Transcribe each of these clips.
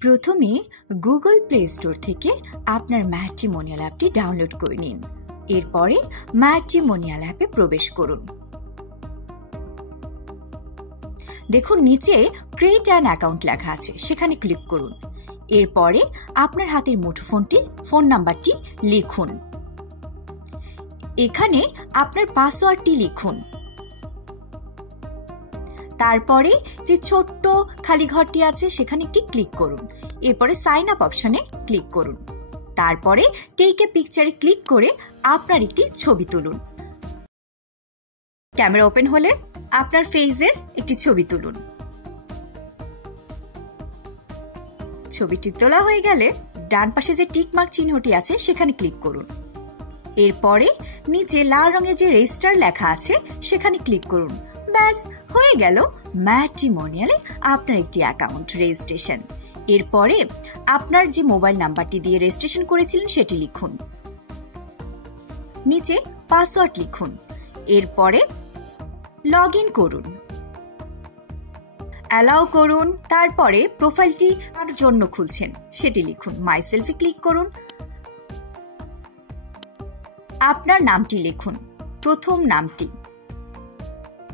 প্রথমে Google play store থেকে আপনার ম্যাট্রিমোনিয়াল অ্যাপটি ডাউনলোড করে নিন। এরপরে ম্যাট্রিমোনিয়াল অ্যাপে প্রবেশ করুন। দেখুন নিচে ক্রিয়েট অ্যান অ্যাকাউন্ট লেখা আছে, সেখানে ক্লিক করুন। এরপরে আপনার হাতের মুঠোফোনটির ফোন নাম্বারটি লিখুন। এখানে আপনার পাসওয়ার্ডটি লিখুন। তারপরে যে ছোট্ট খালি ঘরটি আছে সেখানে একটি ক্লিক করুন। এরপরে সাইন আপ অপশনে ক্লিক করুন। তারপরে টেক এ পিকচারে ক্লিক করে আপনার একটি ছবি তুলুন। ক্যামেরা ওপেন হলে আপনার ফেসের একটি ছবি তুলুন। ছবিটি তোলা হয়ে গেলে ডান পাশে যে টিক মার্ক চিহ্নটি আছে সেখানে ক্লিক করুন। এরপরে নিচে লাল রঙের যে রেজিস্টার লেখা আছে সেখানে ক্লিক করুন। ব্যাস হয়ে গেল ম্যাট্রিমোনিয়ালে আপনার একটি অ্যাকাউন্ট রেজিস্ট্রেশন। এরপরে আপনার যে মোবাইল নাম্বারটি দিয়ে রেজিস্ট্রেশন করেছিলেন সেটি লিখুন। নিচে পাসওয়ার্ড লিখুন। এরপরে লগ ইন করুন, অ্যালাউ করুন। তারপরে প্রোফাইলটি কার জন্য খুলছেন সেটি লিখুন। মাই সেলফি ক্লিক করুন। আপনার নামটি লিখুন, প্রথম নামটি।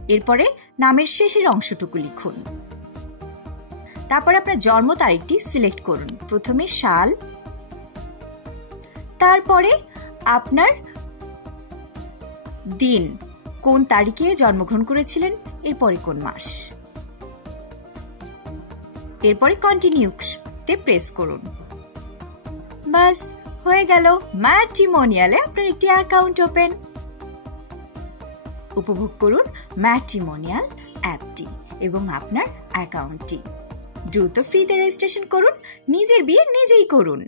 এরপরে নামের শেষের অংশটুকু লিখুন। তারপরে আপনার জন্ম তারিখটি সিলেক্ট করুন। প্রথমে সাল, তারপরে আপনার দিন, কোন তারিখে জন্মগ্রহণ করেছিলেন, এরপরে কোন মাস। এরপরে কন্টিনিউতে প্রেস করুন। বাস হয়ে গেল ম্যাট্রিমোনিয়ালে আপনার একটি অ্যাকাউন্ট ওপেন। উপভোগ করুন ম্যাট্রিমোনিয়াল অ্যাপটি এবং আপনার অ্যাকাউন্টটি। দ্রুত ফ্রিতে রেজিস্ট্রেশন করুন, নিজের বিয়ে নিজেই করুন।